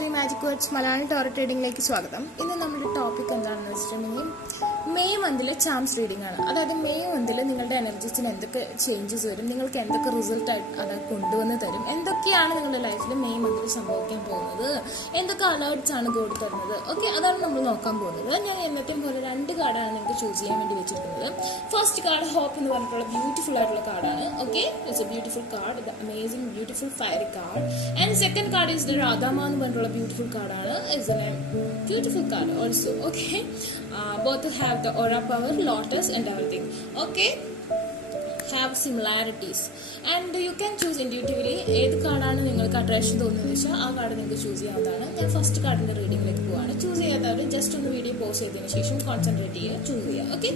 To magic words Malayalam tarot റീഡിംഗിലേക്ക് സ്വാഗതം. ഇന്ന് നമ്മുടെ ടോപ്പിക് എന്താണെന്ന് വെച്ചിട്ടുണ്ടെങ്കിൽ മെയ് മന്തിലെ ചാംസ് റീഡിംഗ് ആണ്. അതായത് മെയ് മന്തിൽ നിങ്ങളുടെ എനർജീസിന് എന്തൊക്കെ ചേഞ്ചസ് വരും, നിങ്ങൾക്ക് എന്തൊക്കെ റിസൾട്ട് ആയിട്ട് അത് കൊണ്ടുവന്ന് തരും, എന്തൊക്കെയാണ് നിങ്ങളുടെ ലൈഫിൽ മെയ് മന്തിൽ സംഭവിക്കാൻ പോകുന്നത്, എന്തൊക്കെ അലേർട്ട്സ് ആണ് ഗോഡ് തരുന്നത്, ഓക്കെ, അതാണ് നമ്മൾ നോക്കാൻ പോകുന്നത്. ഞാൻ എന്നത്തെയും പോലെ 2 കാർഡാണ് നിങ്ങൾക്ക് ചൂസ് ചെയ്യാൻ വേണ്ടി വെച്ചിരിക്കുന്നത്. ഫസ്റ്റ് കാർഡ് ഹോപ്പ് എന്ന് പറഞ്ഞിട്ടുള്ള ബ്യൂട്ടിഫുൾ ആയിട്ടുള്ള കാർഡാണ്. Okay, it's a beautiful card, the amazing beautiful fiery card. And second card is the രാധാമ എന്ന് പറഞ്ഞിട്ടുള്ള ബ്യൂട്ടിഫുൾ കാർഡാണ്. It's a beautiful card also. Okay, both have the aura power, lotus and everything. Okay, have similarities and you can choose intuitively ഏത് കാർഡാണ് നിങ്ങൾക്ക് attraction തോന്നുന്നത് വെച്ചാൽ ആ കാർഡ് നിങ്ങൾക്ക് ചൂസ് ചെയ്യാവുന്നതാണ്. ഞാൻ ഫസ്റ്റ് കാർഡിന്റെ റീഡിംഗിലേക്ക് പോവാണ്. ചൂസ് ചെയ്യാത്തവർ ജസ്റ്റ് ഒന്ന് വീഡിയോ പോസ് ചെയ്തതിനു ശേഷം കോൺസെൻട്രേറ്റ് ചെയ്യുക, ചൂസ് ചെയ്യുക. ഓക്കെ,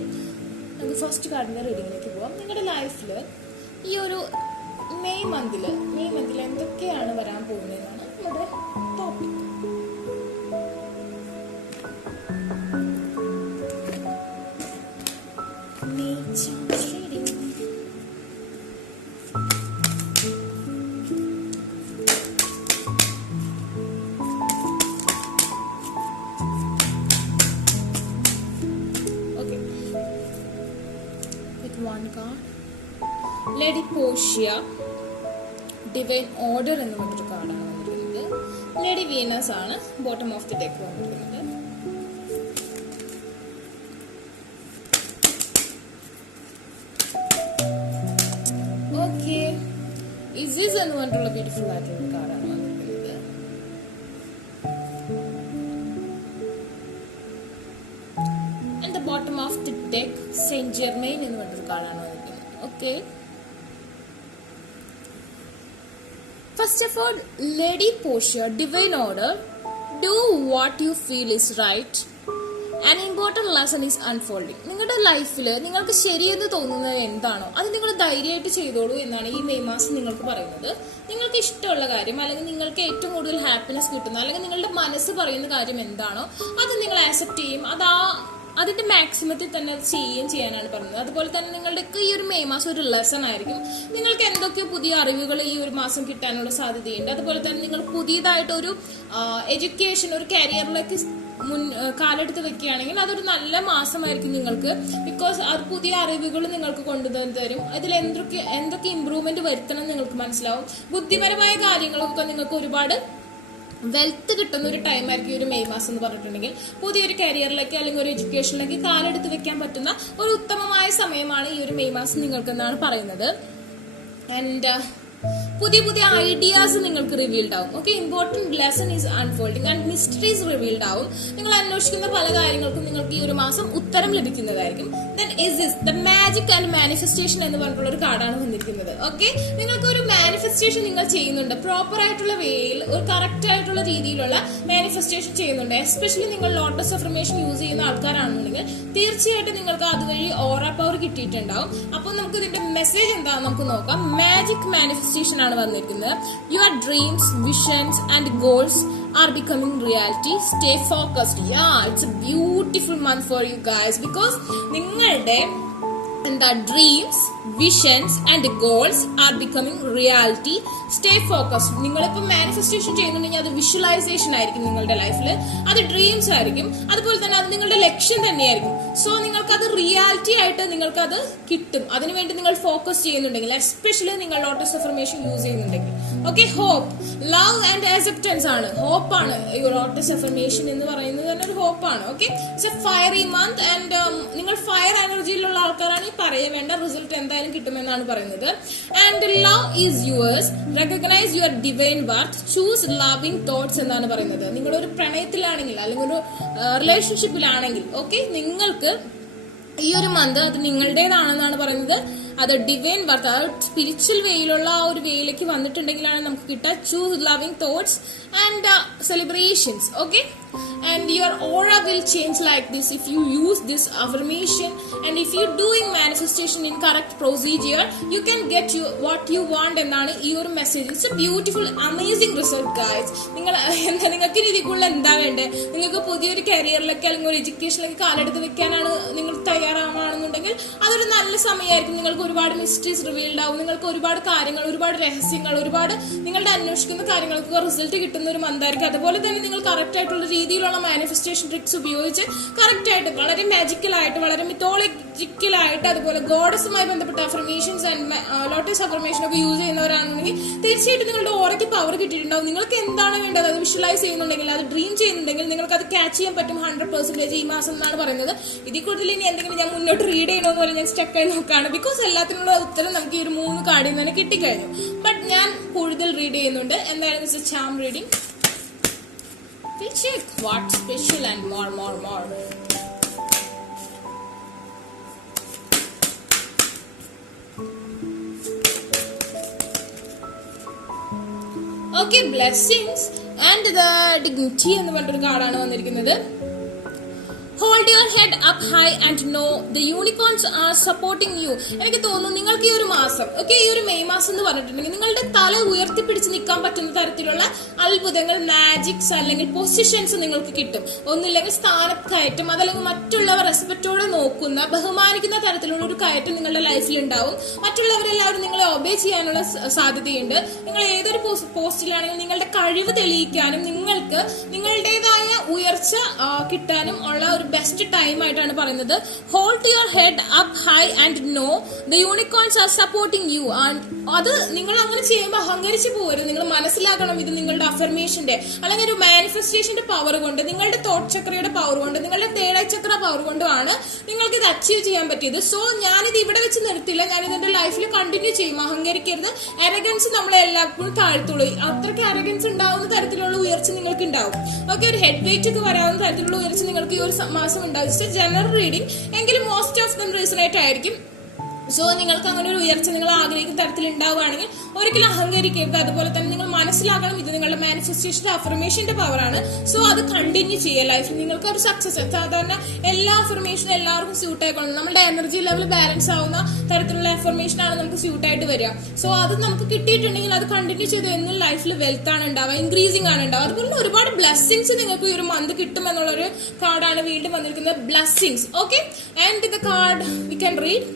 നമുക്ക് ഫസ്റ്റ് കാർഡിന്റെ റീഡിംഗിലേക്ക് പോവാം. നിങ്ങളുടെ ലൈഫിൽ ഈ ഒരു മെയ് മന്തിൽ എന്തൊക്കെയാണ് വരാൻ പോകുന്നതെന്നാണ് നമ്മുടെ topic. One card, Lady Portia, Divine Order എന്ന് പറഞ്ഞൊരു കാർഡാണ് വന്നിരിക്കുന്നത്. ലേഡി വീനസ് ആണ് ബോട്ടം ഓഫ് ദി ഡെക്ക് വന്നിരിക്കുന്നത്. ഓക്കെ, ഇസിസ് എന്ന് പറഞ്ഞിട്ടുള്ള ബ്യൂട്ടിഫുൾ ആയിട്ടുള്ള കാർഡാണ് വന്നിരിക്കുന്നത്. And the bottom of the deck, Saint Germain എന്ന് പറഞ്ഞൊരു കാർഡാണ് വന്നിരിക്കുന്നത്. Okay, first of all lady Portia, divine order, do what you feel is right. An important lesson is unfolding. നിങ്ങളുടെ ലൈഫിൽ നിങ്ങൾക്ക് ശരിയെന്ന് തോന്നുന്നത് എന്താണോ അത് നിങ്ങൾ ധൈര്യമായിട്ട് ചെയ്തോളൂ എന്നാണ് ഈ മെയ് മാസം നിങ്ങൾക്ക് പറയുന്നത്. നിങ്ങൾക്ക് ഇഷ്ടമുള്ള കാര്യം, അല്ലെങ്കിൽ നിങ്ങൾക്ക് ഏറ്റവും കൂടുതൽ ഹാപ്പിനെസ് കിട്ടുന്ന, അല്ലെങ്കിൽ നിങ്ങളുടെ മനസ്സ് പറയുന്ന കാര്യം എന്താണോ അത് നിങ്ങൾ ആക്സെപ്റ്റ് ചെയ്യും. അതിന്റെ മാക്സിമത്തിൽ തന്നെ അത് ചെയ്യാനാണ് പറയുന്നത്. അതുപോലെ തന്നെ നിങ്ങളുടെ ഈ ഒരു മെയ് മാസം ഒരു ലെസൺ ആയിരിക്കും. നിങ്ങൾക്ക് എന്തൊക്കെയോ പുതിയ അറിവുകൾ ഈ ഒരു മാസം കിട്ടാനുള്ള സാധ്യതയുണ്ട്. അതുപോലെ തന്നെ നിങ്ങൾ പുതിയതായിട്ടൊരു എഡ്യൂക്കേഷൻ, ഒരു കരിയറിലേക്ക് കാലെടുത്ത് വെക്കുകയാണെങ്കിൽ അതൊരു നല്ല മാസമായിരിക്കും നിങ്ങൾക്ക്. ബിക്കോസ് അത് പുതിയ അറിവുകൾ നിങ്ങൾക്ക് കൊണ്ടുതരും. അതിൽ എന്തൊക്കെ ഇമ്പ്രൂവ്മെന്റ് വരുത്തണം നിങ്ങൾക്ക് മനസ്സിലാവും. ബുദ്ധിപരമായ കാര്യങ്ങളൊക്കെ നിങ്ങൾക്ക് ഒരുപാട് വെൽത്ത് കിട്ടുന്ന ഒരു ടൈം ആയിരിക്കും ഈ ഒരു മെയ് മാസം എന്ന് പറഞ്ഞിട്ടുണ്ടെങ്കിൽ. പുതിയൊരു കരിയറിലേക്ക് അല്ലെങ്കിൽ ഒരു എഡ്യൂക്കേഷനിലേക്ക് കാലെടുത്ത് വെക്കാൻ പറ്റുന്ന ഒരു ഉത്തമമായ സമയമാണ് ഈ ഒരു മെയ് മാസം നിങ്ങൾക്ക് എന്നാണ് പറയുന്നത്. ആൻഡ് പുതിയ ഐഡിയാസ് നിങ്ങൾക്ക് റിവീൽഡ് ആവും. Okay, important lesson is unfolding and mysteries revealed ആവും. നിങ്ങൾ അന്വേഷിക്കുന്ന പല കാര്യങ്ങൾക്കും നിങ്ങൾക്ക് ഈ ഒരു മാസം ഉത്തരം ലഭിക്കുന്നതായിരിക്കും. Then is the magic and manifestation എന്ന് പറഞ്ഞിട്ടുള്ള ഒരു കാർഡാണ് വന്നിരിക്കുന്നത്. ഓക്കെ, നിങ്ങൾക്ക് ഒരു മാനിഫെസ്റ്റേഷൻ നിങ്ങൾ ചെയ്യുന്നുണ്ട്, പ്രോപ്പർ ആയിട്ടുള്ള വേയിൽ, ഒരു കറക്റ്റ് ആയിട്ടുള്ള രീതിയിലുള്ള മാനിഫെസ്റ്റേഷൻ ചെയ്യുന്നുണ്ട്. എസ്പെഷ്യലി നിങ്ങൾ ലോട്ടസ് അഫർമേഷൻ യൂസ് ചെയ്യുന്ന ആൾക്കാരാണെന്നുണ്ടെങ്കിൽ തീർച്ചയായിട്ടും നിങ്ങൾക്ക് അതുവഴി ഓറ പവർ കിട്ടിയിട്ടുണ്ടാവും. അപ്പോൾ നമുക്ക് ഇതിന്റെ മെസ്സേജ് എന്താണെന്ന് നമുക്ക് നോക്കാം. മാജിക് മാനിഫെസ്റ്റേഷൻ ആണ് വന്നിരിക്കുന്നത്. Your dreams, visions and goals are becoming reality. Stay focused. Yeah, it's a beautiful month for you guys because നിങ്ങളുടെ dreams, visions and goals are becoming reality. Stay focused. നിങ്ങളിപ്പോൾ manifestation ചെയ്യുന്നുണ്ടെങ്കിൽ അത് visualisation ആയിരിക്കും നിങ്ങളുടെ ലൈഫിൽ, അത് ഡ്രീംസ് ആയിരിക്കും, അതുപോലെ തന്നെ അത് നിങ്ങളുടെ ലക്ഷ്യം തന്നെയായിരിക്കും. സോ നിങ്ങൾക്കത് റിയാലിറ്റി ആയിട്ട് നിങ്ങൾക്കത് കിട്ടും. അതിനുവേണ്ടി നിങ്ങൾ ഫോക്കസ് ചെയ്യുന്നുണ്ടെങ്കിൽ, എസ്പെഷ്യലി നിങ്ങൾ ലോട്ടസ് അഫർമേഷൻ യൂസ് ചെയ്യുന്നുണ്ടെങ്കിൽ. Okay, hope, love and acceptance ആണ്, ഹോപ്പാണ് ഈ ലോട്ടസ് അഫർമേഷൻ എന്ന് പറയുന്നത് തന്നെ ഒരു ഹോപ്പാണ്. Okay, it's a fiery month and നിങ്ങൾ ഫയർ എനർജിയിലുള്ള ആൾക്കാരാണ് പറയാൻ വേണ്ട റിസൾട്ട് എന്തായാലും കിട്ടുമെന്നാണ് പറയുന്നത്. And love is yours, recognise your divine worth, choose loving thoughts എന്നാണ് പറയുന്നത്. നിങ്ങളൊരു പ്രണയത്തിലാണെങ്കിൽ അല്ലെങ്കിൽ ഒരു റിലേഷൻഷിപ്പിലാണെങ്കിൽ ഓക്കെ, നിങ്ങൾക്ക് ഈ ഒരു മന്ത് അത് നിങ്ങളുടേതാണെന്നാണ് പറയുന്നത്. അത് ഡിവൈൻ വർത്ത്, അത് സ്പിരിച്വൽ വേയിലുള്ള ആ ഒരു വേയിലേക്ക് വന്നിട്ടുണ്ടെങ്കിലാണ് നമുക്ക് കിട്ടുക. Choose loving thoughts and celebrations. Okay, and your aura will change like this if you use this affirmation, and if you doing manifestation in correct procedure, you can get what you want എന്നാണ് ഈ ഒരു message. It's a beautiful amazing result guys. നിങ്ങൾക്ക് രീതിക്കുള്ള എന്താ വേണ്ടത്? നിങ്ങൾക്ക് പുതിയൊരു കരിയറിലൊക്കെ അല്ലെങ്കിൽ ഒരു എഡ്യൂക്കേഷനിലൊക്കെ കാലെടുത്ത് വെക്കാനാണ് നിങ്ങൾ തയ്യാറാവുകയാണെന്നുണ്ടെങ്കിൽ അതൊരു നല്ല സമയമായിരിക്കും. നിങ്ങൾക്ക് ഒരുപാട് മിസ്റ്ററീസ് റിവീൽഡ് ആവും. നിങ്ങൾക്ക് ഒരുപാട് കാര്യങ്ങൾ, ഒരുപാട് രഹസ്യങ്ങൾ, ഒരുപാട് നിങ്ങളുടെ അന്വേഷിക്കുന്ന കാര്യങ്ങൾക്ക് റിസൾട്ട് കിട്ടുന്ന ഒരു മന്തായിരിക്കും. അതുപോലെ തന്നെ നിങ്ങൾ കറക്റ്റ് ആയിട്ടുള്ള രീതിയിലുള്ള മാനിഫെസ്റ്റേഷൻ ട്രിക്സ് ഉപയോഗിച്ച് കറക്റ്റ് ആയിട്ട് വളരെ മാജിക്കലായിട്ട്, വളരെ മിത്തോളജിക്കലായിട്ട്, അതുപോലെ ഗോഡസുമായി ബന്ധപ്പെട്ട അഫർമേഷൻസ് ആൻഡ് ലോട്ടസ് അഫർമേഷൻ ഒക്കെ യൂസ് ചെയ്യുന്നവരാണെന്നുണ്ടെങ്കിൽ തീർച്ചയായിട്ടും നിങ്ങളുടെ ഓറയ്ക്ക് പവർ കിട്ടിയിട്ടുണ്ടാവും. നിങ്ങൾക്ക് എന്താണ് വേണ്ടത് അത് വിഷ്വലൈസ് ചെയ്യുന്നുണ്ടെങ്കിൽ, അത് ഡ്രീം ചെയ്യുന്നുണ്ടെങ്കിൽ നിങ്ങൾക്ക് അത് ക്യാച്ച് ചെയ്യാൻ പറ്റും 100% ഈ മാസം എന്നാണ് പറയുന്നത്. ഇതിൽ കൂടുതൽ ഇനി എന്തെങ്കിലും ഞാൻ മുന്നോട്ട് റീഡ് ചെയ്യണമെന്ന് പറഞ്ഞാൽ ഞാൻ സ്റ്റക്കായി നോക്കുകയാണ്. ബിക്കോസ് എല്ലാത്തിനുള്ള ഉത്തരം നമുക്ക് ഈ ഒരു 3 കാർഡിൽ നിന്ന് തന്നെ കിട്ടിക്കഴിഞ്ഞു. ബട്ട് ഞാൻ കൂടുതൽ റീഡ് ചെയ്യുന്നുണ്ട്. എന്തായാലും it's a charm reading. We check what's special and more. Okay, blessings and the dignity എന്ന് പറഞ്ഞൊരു കാർഡാണ് വന്നിരിക്കുന്നത്. Hold your head up high and know the unicorns are supporting you. എനിക്ക് തോന്നുന്നു നിങ്ങൾക്ക് ഈ ഒരു മാസം, ഈ ഒരു മെയ് മാസം എന്ന് പറഞ്ഞിട്ടുണ്ടെങ്കിൽ നിങ്ങളുടെ തല ഉയർത്തിപ്പിടിച്ച് നിൽക്കാൻ പറ്റുന്ന തരത്തിലുള്ള അത്ഭുതങ്ങൾ, മാജിക്സ് അല്ലെങ്കിൽ പൊസിഷൻസ് നിങ്ങൾക്ക് കിട്ടും. ഒന്നുമില്ലെങ്കിൽ സ്ഥാനക്കയറ്റം, അതല്ലെങ്കിൽ മറ്റുള്ളവർ റെസ്പെക്റ്റോടെ നോക്കുന്ന, ബഹുമാനിക്കുന്ന തരത്തിലുള്ള ഒരു കയറ്റം നിങ്ങളുടെ ലൈഫിൽ ഉണ്ടാവും. മറ്റുള്ളവരെല്ലാവരും നിങ്ങളെ ഒബേ ചെയ്യാനുള്ള സാധ്യതയുണ്ട്. നിങ്ങൾ ഏതൊരു പോസ്റ്റിലാണെങ്കിലും നിങ്ങളുടെ കഴിവ് തെളിയിക്കാനും നിങ്ങൾക്ക് നിങ്ങളുടേതായ ഉയർച്ച കിട്ടാനും ഉള്ള ഒരു ബെസ്റ്റ് ടൈം ആയിട്ടാണ് പറയുന്നത്. Hold your head up high and know the unicorns are supporting you. And അത് നിങ്ങൾ അങ്ങനെ ചെയ്യുമ്പോൾ അഹങ്കരിച്ച് പോകരുത്. നിങ്ങൾ മനസ്സിലാക്കണം ഇത് നിങ്ങളുടെ അഫർമേഷന്റെ അല്ലെങ്കിൽ ഒരു മാനിഫെസ്റ്റേഷന്റെ പവർ കൊണ്ട്, നിങ്ങളുടെ തോട്ട് ചക്രയുടെ പവർ കൊണ്ട്, നിങ്ങളുടെ തേർഡ് ഐ ചക്ര പവർ കൊണ്ടുമാണ് നിങ്ങൾക്ക് ഇത് അച്ചീവ് ചെയ്യാൻ പറ്റിയത്. സോ ഞാനിത് ഇവിടെ വെച്ച് നിർത്തില്ല, ഞാനിത് എന്റെ ലൈഫിൽ കണ്ടിന്യൂ ചെയ്യും. അഹങ്കരിക്കരുത്. അരഗൻസ് നമ്മളെ എല്ലായ്പ്പോഴും താഴ്ത്തുള്ളൂ. അത്രയ്ക്ക് അരഗൻസ് ഉണ്ടാവുന്ന തരത്തിലുള്ള ഉയർച്ച നിങ്ങൾക്ക് ഉണ്ടാവും. ഒരു ഹെഡ് വെയിറ്റ് ഒക്കെ വരാവുന്ന തരത്തിലുള്ള ഉയർച്ച നിങ്ങൾക്ക് ഈ ഒരു മാസം ഉണ്ടാവും. ജസ്റ്റ് ജനറൽ റീഡിംഗ് എങ്കിലും മോസ്റ്റ് ഓഫ് ദം റീസണേറ്റ് ആയിരിക്കും. സോ നിങ്ങൾക്ക് അങ്ങനെ ഒരു ഉയർച്ച നിങ്ങൾ ആഗ്രഹിക്കുന്ന തരത്തിൽ ഉണ്ടാവുകയാണെങ്കിൽ ഒരിക്കലും അഹങ്കരിക്കരുത്. അതുപോലെ തന്നെ നിങ്ങൾ മനസ്സിലാക്കണം ഇത് നിങ്ങളുടെ മാനിഫെസ്റ്റേഷൻ അഫർമേഷന്റെ പവറാണ്. സോ അത് കണ്ടിന്യൂ ചെയ്യുക ലൈഫിൽ. നിങ്ങൾക്ക് ഒരു സക്സസ്. സാധാരണ എല്ലാ അഫർമേഷനും എല്ലാവർക്കും സ്യൂട്ട് ആയിക്കൊള്ളും. നമ്മുടെ എനർജി ലെവൽ ബാലൻസ് ആവുന്ന തരത്തിലുള്ള അഫർമേഷൻ ആണ് നമുക്ക് സ്യൂട്ട് ആയിട്ട് വരിക. സോ അത് നമുക്ക് കിട്ടിയിട്ടുണ്ടെങ്കിൽ അത് കണ്ടിന്യൂ ചെയ്ത് എന്നും ലൈഫിൽ വെൽത്ത് ആണ് ഉണ്ടാവുക, ഇൻക്രീസിംഗ് ആണ് ഉണ്ടാവുക. അതുപോലെ ഒരുപാട് ബ്ലെസ്സിങ്സ് നിങ്ങൾക്ക് ഈ ഒരു മന്ത് കിട്ടും എന്നുള്ളൊരു കാർഡാണ് വീണ്ടും വന്നിരിക്കുന്നത്. Blessings. Okay, and the card we can read.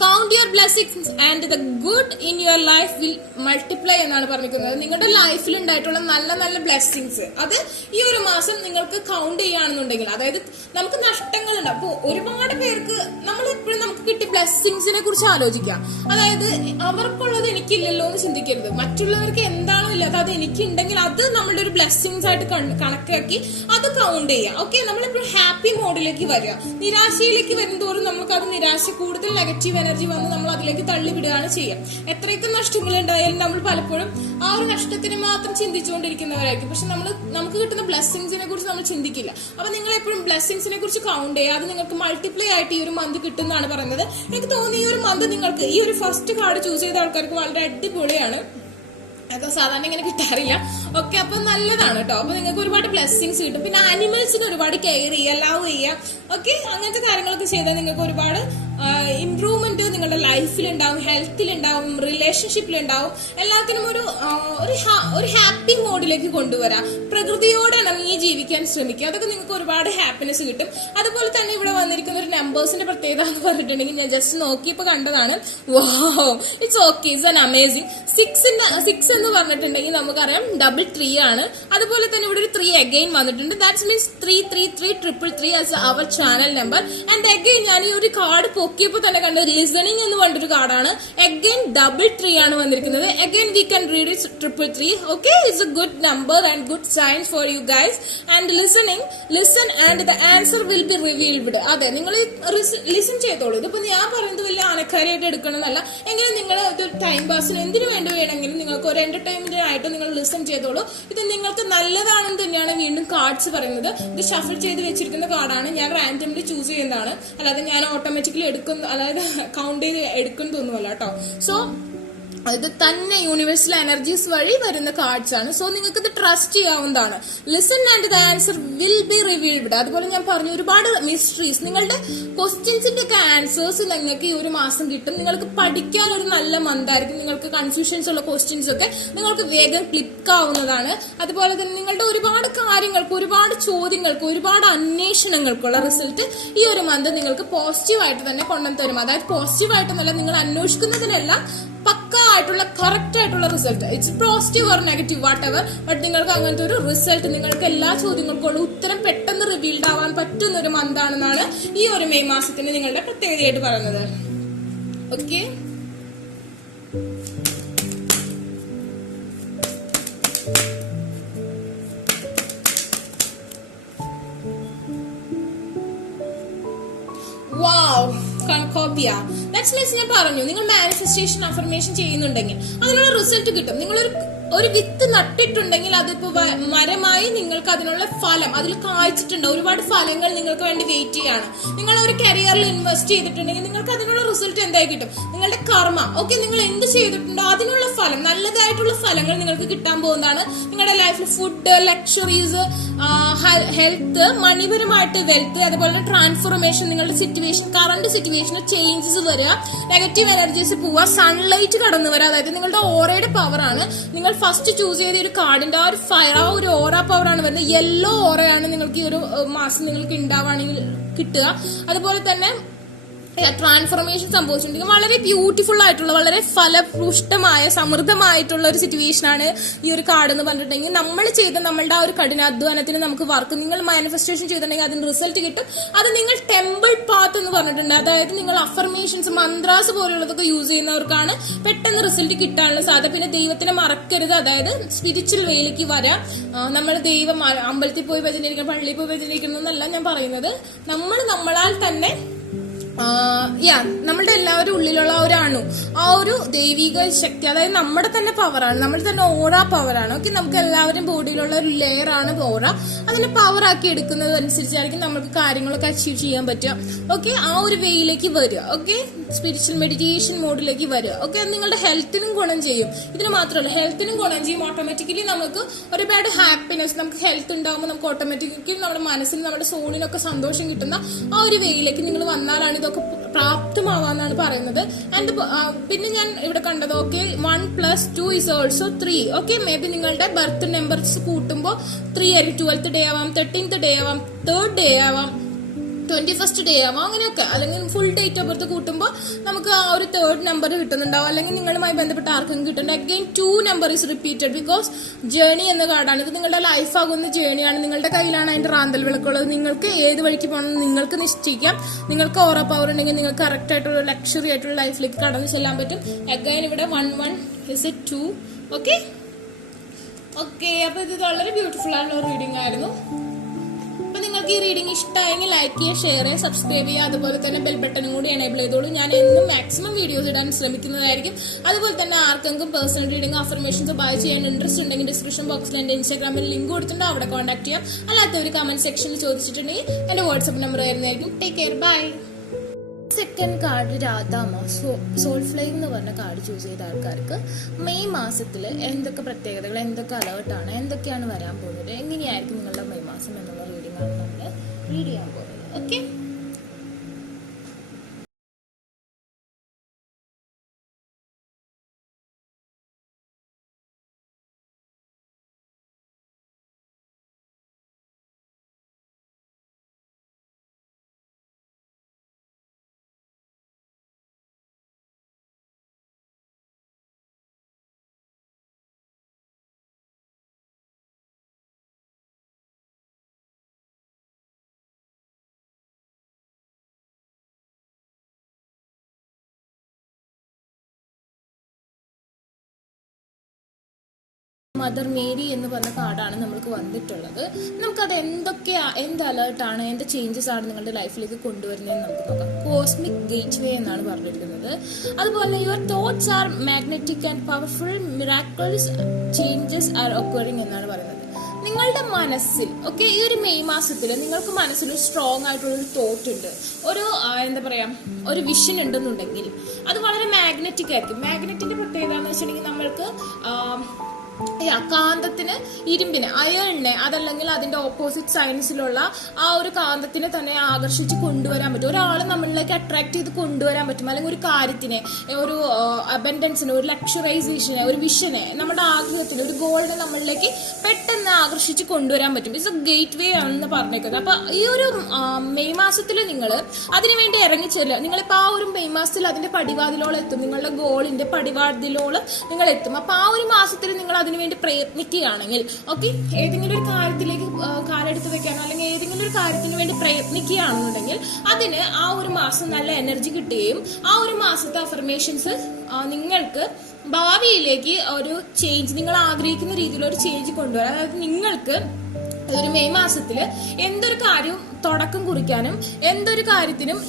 Count your blessings and the good in your life will multiply എന്നാണ് പറഞ്ഞിരിക്കുന്നത്. നിങ്ങളുടെ ലൈഫിൽ ഉണ്ടായിട്ടുള്ള നല്ല നല്ല ബ്ലെസ്സിങ്സ് അത് ഈ ഒരു മാസം നിങ്ങൾക്ക് കൗണ്ട് ചെയ്യുകയാണെന്നുണ്ടെങ്കിൽ, അതായത് നമുക്ക് നഷ്ടങ്ങളുണ്ട്. അപ്പോൾ ഒരുപാട് പേർക്ക് നമ്മളെപ്പോഴും നമുക്ക് കിട്ടിയ ബ്ലെസ്സിങ്സിനെ കുറിച്ച് ആലോചിക്കാം. അതായത് അവർക്കുള്ളത് എനിക്കില്ലല്ലോ എന്ന് ചിന്തിക്കരുത്. മറ്റുള്ളവർക്ക് എന്താണോ ഇല്ലാത്ത അത് എനിക്കുണ്ടെങ്കിൽ അത് നമ്മളുടെ ഒരു ബ്ലെസ്സിങ്സ് ആയിട്ട് കണക്കാക്കി അത് കൗണ്ട് ചെയ്യാം. ഓക്കെ, നമ്മളെപ്പോഴും ഹാപ്പി മോഡിലേക്ക് വരിക. നിരാശയിലേക്ക് വരുന്നതോറും നമുക്ക് അത് നിരാശ കൂടുതൽ നെഗറ്റീവ് എനർജി വന്ന് നമ്മൾ അതിലേക്ക് തള്ളിവിടുകയാണ് ചെയ്യുക. എത്രയൊക്കെ നഷ്ടങ്ങൾ ഉണ്ടായാലും നമ്മൾ പലപ്പോഴും ആ ഒരു നഷ്ടത്തിന് മാത്രം ചിന്തിച്ചുകൊണ്ടിരിക്കുന്നവരായിരിക്കും. പക്ഷെ നമുക്ക് കിട്ടുന്ന ബ്ലെസ്സിങ്സിനെ കുറിച്ച് നമ്മൾ ചിന്തിക്കില്ല. അപ്പൊ നിങ്ങൾ എപ്പോഴും ബ്ലെസ്സിങ്സിനെ കുറിച്ച് കൗണ്ട് ചെയ്യുക. അത് നിങ്ങൾക്ക് മൾട്ടിപ്ലൈ ആയിട്ട് ഈ ഒരു മന്ത് കിട്ടുന്നതാണ് പറയുന്നത്. എനിക്ക് തോന്നുന്നു ഈ ഒരു മന്ത് നിങ്ങൾക്ക് ഈ ഒരു ഫസ്റ്റ് കാർഡ് ചൂസ് ചെയ്ത ആൾക്കാർക്ക് വളരെ അടിപൊളിയാണ്. അതൊക്കെ സാധാരണ ഇങ്ങനെ കിട്ടാറില്ല. ഓക്കെ, അപ്പൊ നല്ലതാണ് കേട്ടോ. അപ്പൊ നിങ്ങൾക്ക് ഒരുപാട് ബ്ലെസ്സിങ്സ് കിട്ടും. പിന്നെ ആനിമൽസിന് ഒരുപാട് കെയർ ചെയ്യുക, ലവ് ചെയ്യുക. ഓക്കെ, അങ്ങനത്തെ കാര്യങ്ങളൊക്കെ ചെയ്താൽ നിങ്ങൾക്ക് ഒരുപാട് ഇംപ്രൂവ്മെന്റ് നിങ്ങളുടെ ലൈഫിലുണ്ടാവും, ഹെൽത്തിലുണ്ടാവും, റിലേഷൻഷിപ്പിലുണ്ടാവും. എല്ലാത്തിനും ഒരു ഹാപ്പി മോഡിലേക്ക് കൊണ്ടുവരാം. പ്രകൃതിയോടെ ഇണങ്ങി ജീവിക്കാൻ ശ്രമിക്കുക. അതൊക്കെ നിങ്ങൾക്ക് ഒരുപാട് ഹാപ്പിനെസ് കിട്ടും. അതുപോലെ തന്നെ ഇവിടെ വന്നിരിക്കുന്ന ഒരു നമ്പേഴ്സിന്റെ പ്രത്യേകത എന്ന് പറഞ്ഞിട്ടുണ്ടെങ്കിൽ ഞാൻ ജസ്റ്റ് നോക്കിയപ്പോൾ കണ്ടതാണ്. Wow, it's okay, it's an amazing. 6 എന്ന് പറഞ്ഞിട്ടുണ്ടെങ്കിൽ നമുക്കറിയാം 3 ആണ്. അതുപോലെ തന്നെ ഇവിടെ ഒരു 3 അഗൈൻ വന്നിട്ടുണ്ട്. That's means 33333 as our channel number. And again ഞാൻ ഈ ഒരു കാർഡ് പൊക്കിയപ്പോൾ തന്നെ കണ്ട ലിസണിങ് എന്ന് പറഞ്ഞൊരു കാർഡാണ്. അഗൈൻ 3 ആണ് വന്നിരിക്കുന്നത്. Again we can read it 333. Okay, it's a good number and good sign for you guys. And listen and the answer will be revealed. അതെ, നിങ്ങൾ ലിസൺ ചെയ്തോളൂ. ഇതിപ്പോ ഞാൻ പറയുന്നത് വലിയ ആനക്കാരിയായിട്ട് എടുക്കണമെന്നല്ല. എങ്കിലും നിങ്ങൾ ഒരു ടൈം പാസിന് എന്തിനു വേണമെങ്കിലും നിങ്ങൾക്ക് ഒരു എന്റർടൈൻമെന്റ് ആയിട്ട് നിങ്ങൾ ലിസൺ ചെയ്തോളൂ. ഇത് നിങ്ങൾക്ക് നല്ലതാണെന്ന് തന്നെയാണ് വീണ്ടും കാർഡ്സ് പറയുന്നത്. ഇത് ഷഫിൾ ചെയ്ത് വെച്ചിരിക്കുന്ന കാർഡാണ്. ഞാൻ റാൻഡംലി ചൂസ് ചെയ്യുന്നതാണ്, അല്ലാതെ ഞാൻ ഓട്ടോമാറ്റിക്കലി അതായത് കൗണ്ട് ചെയ്ത് എടുക്കുന്നതൊന്നുമല്ല കേട്ടോ. സോ ഇത് തന്നെ യൂണിവേഴ്സൽ എനർജീസ് വഴി വരുന്ന കാർഡ്സ് ആണ്. സോ നിങ്ങൾക്ക് ഇത് ട്രസ്റ്റ് ചെയ്യാവുന്നതാണ്. Listen and the answer will be revealed. അതുപോലെ ഞാൻ പറഞ്ഞു ഒരുപാട് മിസ്റ്ററീസ്, നിങ്ങളുടെ ക്വസ്റ്റ്യൻസിന്റെ ഒക്കെ ആൻസേഴ്സ് നിങ്ങൾക്ക് ഈ ഒരു മാസം കിട്ടും. നിങ്ങൾക്ക് പഠിക്കാൻ ഒരു നല്ല മന്തായിരിക്കും. നിങ്ങൾക്ക് കൺഫ്യൂഷൻസ് ഉള്ള ക്വസ്റ്റ്യൻസ് ഒക്കെ നിങ്ങൾക്ക് വേഗം ക്ലിക്ക് ആവുന്നതാണ്. അതുപോലെ തന്നെ നിങ്ങളുടെ ഒരുപാട് കാര്യങ്ങൾക്ക്, ഒരുപാട് ചോദ്യങ്ങൾക്ക്, ഒരുപാട് അന്വേഷണങ്ങൾക്കുള്ള റിസൾട്ട് ഈ ഒരു മന്ത് നിങ്ങൾക്ക് പോസിറ്റീവായിട്ട് തന്നെ കൊണ്ടുവന്ന് തരും. അതായത് പോസിറ്റീവായിട്ടൊന്നല്ല, നിങ്ങൾ അന്വേഷിക്കുന്നതിനെല്ലാം പക്ക ആയിട്ടുള്ള കറക്റ്റ് ആയിട്ടുള്ള result. It's positive or negative what ever, but നിങ്ങൾക്ക് അങ്ങനത്തെ ഒരു റിസൾട്ട്, നിങ്ങൾക്ക് എല്ലാ ചോദ്യങ്ങൾക്കുള്ള ഉത്തരം പെട്ടെന്ന് റിവീൽഡ് ആവാൻ പറ്റുന്ന ഒരു മന്താണെന്നാണ് ഈ ഒരു മെയ് മാസത്തിന് നിങ്ങളുടെ പ്രത്യേകതയായിട്ട് പറയുന്നത്. ഓക്കെ, ഞാൻ പറഞ്ഞു, നിങ്ങൾ മാനിഫെസ്റ്റേഷൻ അഫർമേഷൻ ചെയ്യുന്നുണ്ടെങ്കിൽ അതിനുള്ള റിസൾട്ട് കിട്ടും. ഒരു വിത്ത് നട്ടിട്ടുണ്ടെങ്കിൽ അതിപ്പോ മരമായി നിങ്ങൾക്ക് അതിനുള്ള ഫലം അതിൽ കായ്ച്ചിട്ടുണ്ട്. ഒരുപാട് ഫലങ്ങൾ നിങ്ങൾക്ക് വേണ്ടി വെയിറ്റ് ചെയ്യാണ്. നിങ്ങൾ ഒരു കരിയറിൽ ഇൻവെസ്റ്റ് ചെയ്തിട്ടുണ്ടെങ്കിൽ നിങ്ങൾക്ക് അതിനുള്ള റിസൾട്ട് എന്തായി കിട്ടും? നിങ്ങളുടെ കർമ്മ, ഓക്കെ, നിങ്ങൾ എന്ത് ചെയ്തിട്ടുണ്ടോ അതിനുള്ള ഫലം, നല്ലതായിട്ടുള്ള ഫലങ്ങൾ നിങ്ങൾക്ക് കിട്ടാൻ പോകുന്നതാണ്. നിങ്ങളുടെ ലൈഫിൽ ഫുഡ്, ലക്ഷറീസ്, ഹെൽത്ത്, മണിപരമായിട്ട് വെൽത്ത്, അതുപോലെ ട്രാൻസ്ഫോർമേഷൻ, നിങ്ങളുടെ സിറ്റുവേഷൻ, കറന്റ് സിറ്റുവേഷന് ചേഞ്ചസ് വരിക, നെഗറ്റീവ് എനർജീസ് പോവുക, സൺലൈറ്റ് കടന്നു വരിക. അതായത് നിങ്ങളുടെ ഓറയുടെ പവർ ആണ്. നിങ്ങൾ ഫസ്റ്റ് ചൂസ് ചെയ്ത ഒരു കാർഡിന്റെ ആ ഒരു ഫയർ, ആ ഒരു ഓറ പവർ ആണ് വരുന്നത്. യെല്ലോ ഓറയാണ് നിങ്ങൾക്ക് ഈ ഒരു മാസം നിങ്ങൾക്ക് ഉണ്ടാവുകയാണെങ്കിൽ കിട്ടുക. അതുപോലെ തന്നെ ട്രാൻസ്ഫോർമേഷൻ സംഭവിച്ചിട്ടുണ്ടെങ്കിൽ വളരെ ബ്യൂട്ടിഫുൾ ആയിട്ടുള്ള, വളരെ ഫലപുഷ്ടമായ, സമൃദ്ധമായിട്ടുള്ള ഒരു സിറ്റുവേഷൻ ആണ് ഈ ഒരു കാർഡ് എന്ന് പറഞ്ഞിട്ടുണ്ടെങ്കിൽ നമ്മൾ ചെയ്ത നമ്മളുടെ ആ ഒരു കഠിനാധ്വാനത്തിന് നമുക്ക് വർക്ക്, നിങ്ങൾ മാനിഫെസ്റ്റേഷൻ ചെയ്തിട്ടുണ്ടെങ്കിൽ അതിന് റിസൾട്ട് കിട്ടും. അത് നിങ്ങൾ ടെമ്പിൾ പാത്ത് എന്ന് പറഞ്ഞിട്ടുണ്ട്. അതായത് നിങ്ങൾ അഫർമേഷൻസ്, മന്ത്രാസ് പോലുള്ളതൊക്കെ യൂസ് ചെയ്യുന്നവർക്കാണ് പെട്ടെന്ന് റിസൾട്ട് കിട്ടാനുള്ള സാധ്യത. പിന്നെ ദൈവത്തിനെ മറക്കരുത്. അതായത് സ്പിരിച്വൽ വേയിലേക്ക് വരാം. നമ്മൾ ദൈവം അമ്പലത്തിൽ പോയി ഭജനിരിക്കണം, പള്ളിയിൽ പോയി ഭജനിരിക്കണം എന്നല്ല ഞാൻ പറയുന്നത്. നമ്മൾ നമ്മളാൽ തന്നെ നമ്മളുടെ എല്ലാവരും ഉള്ളിലുള്ള ഒരാണു ആ ഒരു ദൈവിക ശക്തി, അതായത് നമ്മുടെ തന്നെ പവറാണ്, നമ്മുടെ തന്നെ ഓറ പവറാണ്. ഓക്കെ, നമുക്ക് എല്ലാവരും ബോഡിയിലുള്ള ഒരു ലെയർ ആണ് ഓറ. അതിനെ പവർ ആക്കി എടുക്കുന്നത് അനുസരിച്ചായിരിക്കും നമുക്ക് കാര്യങ്ങളൊക്കെ അച്ചീവ് ചെയ്യാൻ പറ്റുക. ഓക്കെ, ആ ഒരു വേയിലേക്ക് വരിക. ഓക്കെ, സ്പിരിച്വൽ മെഡിറ്റേഷൻ മോഡിലേക്ക് വരിക. ഓക്കെ, അത് നിങ്ങളുടെ ഹെൽത്തിനും ഗുണം ചെയ്യും. ഇതിന് മാത്രമല്ല, ഹെൽത്തിനും ഗുണം ചെയ്യും. ഓട്ടോമാറ്റിക്കലി നമുക്ക് ഒരുപാട് ഹാപ്പിനെസ്, നമുക്ക് ഹെൽത്ത് ഉണ്ടാകുമ്പോൾ നമുക്ക് ഓട്ടോമാറ്റിക്കലി നമ്മുടെ മനസ്സിന്, നമ്മുടെ സോണിനൊക്കെ സന്തോഷം കിട്ടുന്ന ആ ഒരു വേയിലേക്ക് നിങ്ങൾ വന്നാലാണ് ഇതൊക്കെ പ്രാപ്തമാവാന്നാണ് പറയുന്നത്. ആൻഡ് പിന്നെ ഞാൻ ഇവിടെ കണ്ടത്, okay, 1+2 is also 3. Okay, may be നിങ്ങളുടെ ബർത്ത് നമ്പേഴ്സ് കൂട്ടുമ്പോൾ 3 ആയിരിക്കും. 12th ഡേ ആവാം, 13th ഡേ ആവാം, 3rd ഡേ ആവാം, 21st ഡേ ആവാം, അങ്ങനെയൊക്കെ. അല്ലെങ്കിൽ ഫുൾ ഡേറ്റ് ഓഫ് ബർത്ത് കൂട്ടുമ്പോൾ നമുക്ക് ആ ഒരു 3rd നമ്പർ കിട്ടുന്നുണ്ടാവും. അല്ലെങ്കിൽ നിങ്ങളുമായി ബന്ധപ്പെട്ട ആർക്കും കിട്ടുന്നുണ്ട്. Again 2 number is repeated because journey എന്ന കാർഡാണ്. ഇത് നിങ്ങളുടെ ലൈഫ് ആകുന്ന ജേണിയാണ്. നിങ്ങളുടെ കയ്യിലാണ് അതിന്റെ റാന്തൽ വിളക്കുള്ളത്. നിങ്ങൾക്ക് ഏത് വഴിക്ക് പോകണം നിങ്ങൾക്ക് നിശ്ചയിക്കാം. നിങ്ങൾക്ക് ഓറ പവർ ഉണ്ടെങ്കിൽ നിങ്ങൾക്ക് കറക്റ്റ് ആയിട്ടുള്ള ലക്ഷറി ആയിട്ടുള്ള ലൈഫിലേക്ക് കടന്നു ചെല്ലാൻ പറ്റും. അഗൈൻ ഇവിടെ 1 is it 2. ഓക്കെ, അപ്പൊ ഇത് വളരെ ബ്യൂട്ടിഫുൾ ആയിട്ടുള്ള റീഡിംഗ് ആയിരുന്നു. നിങ്ങൾക്ക് ഈ റീഡിംഗ് ഇഷ്ടമായെങ്കിൽ ലൈക്ക് ചെയ്യുക, ഷെയർ ചെയ്യുക, സബ്സ്ക്രൈബ് ചെയ്യുക. അതുപോലെ തന്നെ ബെൽ ബട്ടണും കൂടി എനേബിൾ ചെയ്തോളൂ. ഞാൻ എന്നും മാക്സിമം വീഡിയോസ് ഇടാൻ ശ്രമിക്കുന്നതായിരിക്കും. അതുപോലെ തന്നെ ആർക്കെങ്കിലും പേഴ്സണൽ റീഡിംഗ്, അഫർമേഷൻസ് ബൈ ചെയ്യാൻ ഇൻട്രസ്റ്റ് ഉണ്ടെങ്കിൽ ഡിസ്ക്രിപ്ഷൻ ബോക്സിൽ എന്റെ ഇൻസ്റ്റാഗ്രാമിൽ ലിങ്ക് കൊടുത്തിട്ടുണ്ട്, അവിടെ കോൺടാക്ട് ചെയ്യാം. അല്ലാത്തവർ കമന്റ് സെക്ഷനിൽ ചോദിച്ചിട്ടുണ്ടെങ്കിൽ എന്റെ വാട്സ്ആപ്പ് നമ്പർ ആയിരുന്നായിരിക്കും. Take care, bye. Second card രാധാമ, സോൾ ഫ്ലെയിം എന്ന് പറഞ്ഞ കാർഡ് ചൂസ് ചെയ്ത ആൾക്കാർക്ക് മെയ് മാസത്തിൽ എന്തൊക്കെ പ്രത്യേകതകൾ, എന്തൊക്കെ അലേർട്ടാണ്, എന്തൊക്കെയാണ് വരാൻ പോകുന്നത്, എങ്ങനെയായിരിക്കും നിങ്ങളുടെ മെയ് മാസം എന്നുള്ള റീഡിംഗ് ആണ് നമ്മൾ റീഡ് ചെയ്യാൻ പോകുന്നത്. ഓക്കെ, മദർ മേരി എന്ന് പറഞ്ഞ കാർഡാണ് നമ്മൾക്ക് വന്നിട്ടുള്ളത്. നമുക്കത് എന്ത് അലേർട്ടാണ്, എന്ത് ചേഞ്ചസ് ആണ് നിങ്ങളുടെ ലൈഫിലേക്ക് കൊണ്ടുവരുന്നതെന്ന് നമുക്ക് നോക്കാം. കോസ്മിക് ഗേറ്റ് വേ എന്നാണ് പറഞ്ഞിരിക്കുന്നത്. അതുപോലെ your thoughts R magnetic and powerful, miracles changes are occurring എന്നാണ് പറയുന്നത്. നിങ്ങളുടെ മനസ്സിൽ ഓക്കെ ഈ ഒരു മെയ് മാസത്തിൽ നിങ്ങൾക്ക് മനസ്സിൽ ഒരു സ്ട്രോങ് ആയിട്ടുള്ള ഒരു തോട്ട് ഉണ്ട്, ഒരു എന്താ പറയാ ഒരു വിഷൻ ഉണ്ടെന്നുണ്ടെങ്കിൽ അത് വളരെ മാഗ്നറ്റിക് ആയിരിക്കും. മാഗ്നറ്റിന്റെ പ്രത്യേകത എന്ന് വെച്ചിട്ടുണ്ടെങ്കിൽ നമ്മൾക്ക് കാന്തത്തിന് ഇരുമ്പിനെ അയണിനെ അതല്ലെങ്കിൽ അതിന്റെ ഓപ്പോസിറ്റ് സൈൻസിലുള്ള ആ ഒരു കാന്തത്തിനെ തന്നെ ആകർഷിച്ച് കൊണ്ടുവരാൻ പറ്റും. ഒരാൾ നമ്മളിലേക്ക് അട്രാക്ട് ചെയ്ത് കൊണ്ടുവരാൻ പറ്റും. അല്ലെങ്കിൽ ഒരു കാര്യത്തിനെ, ഒരു അബൻഡൻസിനെ, ഒരു ലക്ഷറൈസേഷനെ, ഒരു വിഷനെ, നമ്മുടെ ആഗ്രഹത്തിന്, ഒരു ഗോളിനെ നമ്മളിലേക്ക് പെട്ടെന്ന് ആകർഷിച്ച് കൊണ്ടുവരാൻ പറ്റും. ഇറ്റ്സ് എ ഗേറ്റ് വേ ആണെന്ന് പറഞ്ഞേക്കുന്നത്. അപ്പൊ ഈ ഒരു മെയ് മാസത്തിൽ നിങ്ങൾ അതിനുവേണ്ടി ഇറങ്ങിച്ചേരില്ല. നിങ്ങളിപ്പോ ആ ഒരു മെയ് മാസത്തിൽ അതിന്റെ പടിവാതിലോളം എത്തും, നിങ്ങളുടെ ഗോളിന്റെ പടിവാതിലോളം നിങ്ങൾ എത്തും. അപ്പൊ ആ ഒരു മാസത്തിൽ നിങ്ങൾ അതിനുവേണ്ടി പ്രയത്നിക്കുകയാണെങ്കിൽ ഓക്കെ, ഏതെങ്കിലും ഒരു കാര്യത്തിലേക്ക് കാലെടുത്ത് വെക്കാനോ അല്ലെങ്കിൽ ഏതെങ്കിലും ഒരു കാര്യത്തിന് വേണ്ടി പ്രയത്നിക്കുകയാണെന്നുണ്ടെങ്കിൽ അതിന് ആ ഒരു മാസം നല്ല എനർജി കിട്ടുകയും ആ ഒരു മാസത്തെ അഫർമേഷൻസ് നിങ്ങൾക്ക് ഭാവിയിലേക്ക് ഒരു ചേഞ്ച്, നിങ്ങൾ ആഗ്രഹിക്കുന്ന രീതിയിലുള്ള ഒരു ചേഞ്ച് കൊണ്ടുവരാം. അതായത് നിങ്ങൾക്ക് ഒരു മെയ് മാസത്തിൽ എന്തൊരു കാര്യവും തുടക്കം കുറിക്കാനും എന്തൊരു കാര്യത്തിനും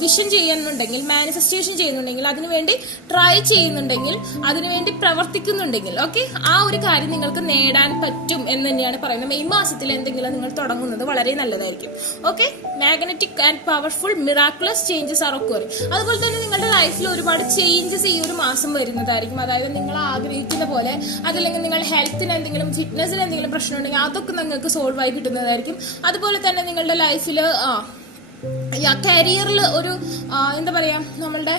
വിഷൻ ചെയ്യുന്നുണ്ടെങ്കിൽ, മാനിഫെസ്റ്റേഷൻ ചെയ്യുന്നുണ്ടെങ്കിൽ, അതിനുവേണ്ടി ട്രൈ ചെയ്യുന്നുണ്ടെങ്കിൽ, അതിനുവേണ്ടി പ്രവർത്തിക്കുന്നുണ്ടെങ്കിൽ ഓക്കെ, ആ ഒരു കാര്യം നിങ്ങൾക്ക് നേടാൻ പറ്റും എന്ന് തന്നെയാണ് പറയുന്നത്. മെയ് മാസത്തിൽ എന്തെങ്കിലും നിങ്ങൾ തുടങ്ങുന്നത് വളരെ നല്ലതായിരിക്കും. Okay, magnetic and powerful miraculous changes are occurring. അതുപോലെ തന്നെ നിങ്ങളുടെ ലൈഫിൽ ഒരുപാട് ചേഞ്ചസ് ഈ ഒരു മാസം വരുന്നതായിരിക്കും. അതായത് നിങ്ങൾ ആഗ്രഹിക്കുന്ന പോലെ, അതല്ലെങ്കിൽ നിങ്ങൾ ഹെൽത്തിന് എന്തെങ്കിലും, ഫിറ്റ്നസിന് എന്തെങ്കിലും പ്രശ്നം ഉണ്ടെങ്കിൽ അതൊക്കെ നിങ്ങൾക്ക് സോൾവ് ആയി കിട്ടുന്നതായിരിക്കും. അതുപോലെ തന്നെ നിങ്ങളുടെ ലൈഫിൽ കരിയറിൽ ഒരു എന്താ പറയാ നമ്മളുടെ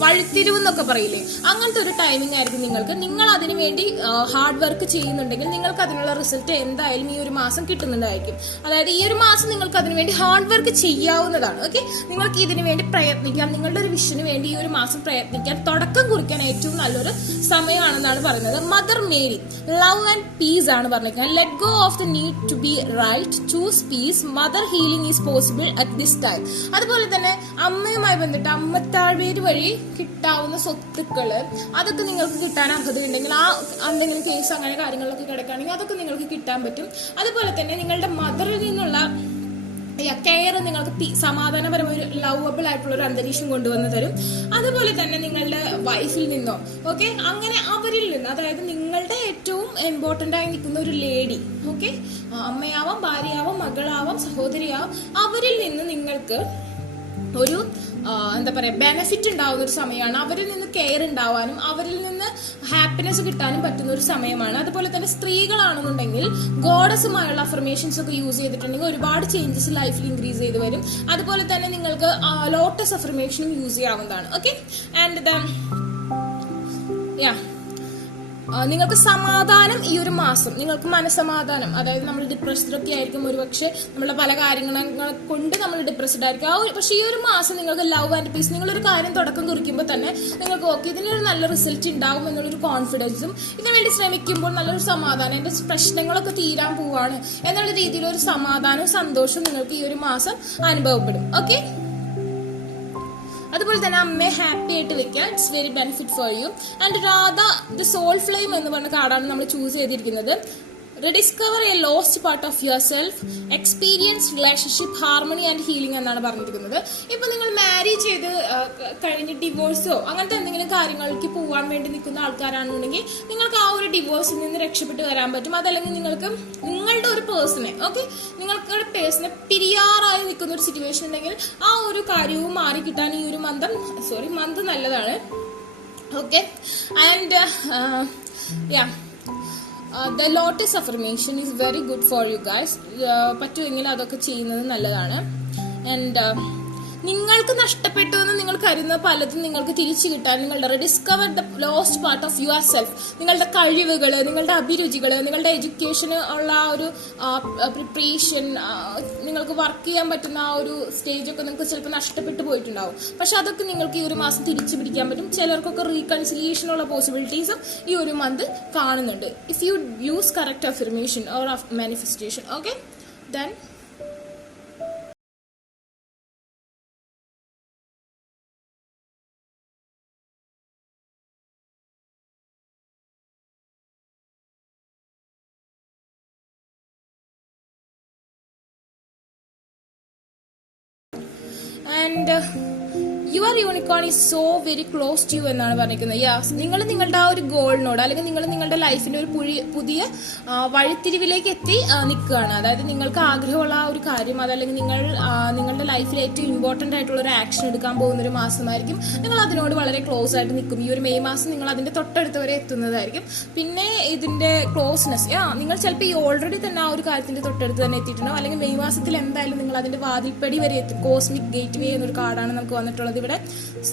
വഴിത്തിരിവ് എന്നൊക്കെ പറയില്ലേ, അങ്ങനത്തെ ഒരു ടൈമിംഗ് ആയിരിക്കും നിങ്ങൾക്ക്. നിങ്ങൾ അതിനു വേണ്ടി ഹാർഡ് വർക്ക് ചെയ്യുന്നുണ്ടെങ്കിൽ നിങ്ങൾക്ക് അതിനുള്ള റിസൾട്ട് എന്തായാലും ഈ ഒരു മാസം കിട്ടുന്നതായിരിക്കും. അതായത് ഈ ഒരു മാസം നിങ്ങൾക്ക് അതിനു വേണ്ടി ഹാർഡ് വർക്ക് ചെയ്യാവുന്നതാണ്. ഓക്കെ, നിങ്ങൾക്ക് ഇതിനു വേണ്ടി പ്രയത്നിക്കാം. നിങ്ങളുടെ ഒരു വിഷന് വേണ്ടി ഈ ഒരു മാസം പ്രയത്നിക്കാൻ, തുടക്കം കുറിക്കാൻ ഏറ്റവും നല്ലൊരു സമയമാണെന്നാണ് പറയുന്നത്. Mother Mary love and peace ആണ് പറഞ്ഞിരിക്കുന്നത്. Let go of the need to be right, choose peace, mother healing is possible at this time. അതുപോലെ തന്നെ അമ്മയുമായി ബന്ധപ്പെട്ട് അമ്മത്താഴ്വേര് വഴി കിട്ടാവുന്ന സ്വത്തുക്കള് അതൊക്കെ നിങ്ങൾക്ക് കിട്ടാൻ അർഹതയുണ്ടെങ്കിൽ, ആ എന്തെങ്കിലും കേസ് അങ്ങനെ കാര്യങ്ങളിലൊക്കെ കിടക്കുകയാണെങ്കിൽ അതൊക്കെ നിങ്ങൾക്ക് കിട്ടാൻ പറ്റും. അതുപോലെ തന്നെ നിങ്ങളുടെ മദറിൽ നിന്നുള്ള കെയർ നിങ്ങൾക്ക് സമാധാനപരമായ ഒരു ലവബിൾ ആയിട്ടുള്ള ഒരു അന്തരീക്ഷം കൊണ്ടുവന്ന് തരും. അതുപോലെ തന്നെ നിങ്ങളുടെ വൈഫിൽ നിന്നോ ഓക്കെ, അങ്ങനെ അവരിൽ നിന്ന്, അതായത് നിങ്ങളുടെ ഏറ്റവും ഇമ്പോർട്ടന്റ് ആയി നിൽക്കുന്ന ഒരു ലേഡി ഓക്കെ, അമ്മയാവാം, ഭാര്യയാവാം, മകളാവാം, സഹോദരിയാവാം, അവരിൽ നിന്ന് നിങ്ങൾക്ക് ഒരു എന്താ പറയാ ബെനിഫിറ്റ് ഉണ്ടാവുന്ന ഒരു സമയമാണ്. അവരിൽ നിന്ന് കെയർ ഉണ്ടാവാനും അവരിൽ നിന്ന് ഹാപ്പിനെസ് കിട്ടാനും പറ്റുന്ന ഒരു സമയമാണ്. അതുപോലെ തന്നെ സ്ത്രീകളാണെന്നുണ്ടെങ്കിൽ ഗോഡസുമായുള്ള അഫർമേഷൻസ് ഒക്കെ യൂസ് ചെയ്തിട്ടുണ്ടെങ്കിൽ ഒരുപാട് ചേഞ്ചസ് ലൈഫിൽ ഇൻക്രീസ് ചെയ്ത് വരും. അതുപോലെ തന്നെ നിങ്ങൾക്ക് ലോട്ടസ് അഫർമേഷനും യൂസ് ചെയ്യാവുന്നതാണ്. ഓക്കെ, ആൻഡ് നിങ്ങൾക്ക് സമാധാനം ഈ ഒരു മാസം, നിങ്ങൾക്ക് മനസ്സമാധാനം, അതായത് നമ്മൾ ഡിപ്രസ്ഡൊക്കെ ആയിരിക്കും, ഒരുപക്ഷെ നമ്മളുടെ പല കാര്യങ്ങളെ കൊണ്ട് നമ്മൾ ഡിപ്രസ്ഡ് ആയിരിക്കും. പക്ഷെ ഈ ഒരു മാസം നിങ്ങൾക്ക് ലവ് ആൻഡ് പീസ്, നിങ്ങളൊരു കാര്യം തുടക്കം കുറിക്കുമ്പോൾ തന്നെ നിങ്ങൾക്ക് ഓക്കെ ഇതിനൊരു നല്ല റിസൾട്ട് ഉണ്ടാവും എന്നുള്ളൊരു കോൺഫിഡൻസും, ഇതിനുവേണ്ടി ശ്രമിക്കുമ്പോൾ നല്ലൊരു സമാധാനം, എന്റെ പ്രശ്നങ്ങളൊക്കെ തീരാൻ പോവാണ് എന്നുള്ള രീതിയിലൊരു സമാധാനവും സന്തോഷവും നിങ്ങൾക്ക് ഈ ഒരു മാസം അനുഭവപ്പെടും. ഓക്കെ, അതുപോലെ തന്നെ അമ്മയെ ഹാപ്പി ആയിട്ട് വെക്കുക. It's very benefit for you. And Radha the soul flame എന്ന് പറഞ്ഞ കാർഡാണ് നമ്മൾ ചൂസ് ചെയ്തിരിക്കുന്നത്. Rediscover a lost part of yourself, experience relationship harmony and healing എന്നാണ് പറഞ്ഞിരിക്കുന്നത്. ഇപ്പൊ നിങ്ങൾ മാരി ചെയ്ത് കഴിഞ്ഞ് ഡിവോഴ്സോ അങ്ങനത്തെ എന്തെങ്കിലും കാര്യങ്ങൾക്ക് പോകാൻ വേണ്ടി നിൽക്കുന്ന ആൾക്കാരാണെന്നുണ്ടെങ്കിൽ നിങ്ങൾക്ക് ആ ഒരു ഡിവോഴ്സിൽ നിന്ന് രക്ഷപ്പെട്ട് വരാൻ പറ്റും. അതല്ലെങ്കിൽ നിങ്ങൾക്ക് നിങ്ങളുടെ ഒരു പേഴ്സണെ നിങ്ങളുടെ പേഴ്സണെ പിരിയാറായി നിൽക്കുന്ന ഒരു സിറ്റുവേഷൻ ഉണ്ടെങ്കിൽ ആ ഒരു കാര്യവും മാറി കിട്ടാൻ ഈ ഒരു മന്ത് നല്ലതാണ്. Okay, and the lotus affirmation is very good for you guys. പറ്റുമെങ്കിൽ അതൊക്കെ ചെയ്യുന്നത് നല്ലതാണ്. ആൻഡ് നിങ്ങൾക്ക് നഷ്ടപ്പെട്ടു എന്ന് നിങ്ങൾ കരുതുന്ന പലതും നിങ്ങൾക്ക് തിരിച്ചു കിട്ടാൻ, നിങ്ങളുടെ rediscover the lost part of yourself, നിങ്ങളുടെ കഴിവുകൾ, നിങ്ങളുടെ അഭിരുചികൾ, നിങ്ങളുടെ എഡ്യൂക്കേഷന് ഉള്ള ആ ഒരു പ്രിപ്പറേഷൻ, നിങ്ങൾക്ക് വർക്ക് ചെയ്യാൻ പറ്റുന്ന ആ ഒരു സ്റ്റേജൊക്കെ നിങ്ങൾക്ക് ചിലപ്പോൾ നഷ്ടപ്പെട്ടു പോയിട്ടുണ്ടാവും. പക്ഷെ അതൊക്കെ നിങ്ങൾക്ക് ഈ ഒരു മാസം തിരിച്ചു പിടിക്കാൻ പറ്റും. ചിലർക്കൊക്കെ റീകൺസിലിയേഷനുള്ള പോസിബിലിറ്റീസും ഈ ഒരു മന്ത് കാണുന്നുണ്ട്. If you use correct affirmation or manifestation. Okay, then and your unicorn is so very close to you എന്നാണ് പറഞ്ഞിരിക്കുന്നത്. യെസ്, നിങ്ങൾ നിങ്ങളുടെ ആ ഒരു ഗോളിനോട് അല്ലെങ്കിൽ നിങ്ങൾ നിങ്ങളുടെ ലൈഫിന്റെ ഒരു പുതിയ വഴിത്തിരിവിലേക്ക് എത്തി നിൽക്കുകയാണ്. അതായത് നിങ്ങൾക്ക് ആഗ്രഹമുള്ള ആ ഒരു കാര്യം, അതല്ലെങ്കിൽ നിങ്ങളുടെ ലൈഫിൽ ഏറ്റവും ഇമ്പോർട്ടന്റ് ആയിട്ടുള്ള ഒരു ആക്ഷൻ എടുക്കാൻ പോകുന്ന ഒരു മാസമായിരിക്കും. നിങ്ങൾ അതിനോട് വളരെ ക്ലോസ് ആയിട്ട് നിൽക്കും. ഈ ഒരു മെയ് മാസം നിങ്ങൾ അതിന്റെ തൊട്ടടുത്ത് വരെ എത്തുന്നതായിരിക്കും. പിന്നെ ഇതിന്റെ ക്ലോസ്നെസ്, നിങ്ങൾ ചിലപ്പോൾ ഈ ഓൾറെഡി തന്നെ ആ ഒരു കാര്യത്തിന്റെ തൊട്ടടുത്ത് തന്നെ എത്തിയിട്ടുണ്ടാവും. അല്ലെങ്കിൽ മെയ് മാസത്തിൽ എന്തായാലും നിങ്ങൾ അതിന്റെ വാതിൽപ്പടി വരെ എത്തും. കോസ്മിക് ഗേറ്റ് വേ എന്നൊരു കാർഡാണ് നമുക്ക് വന്നിട്ടുള്ളത് ഇവിടെ.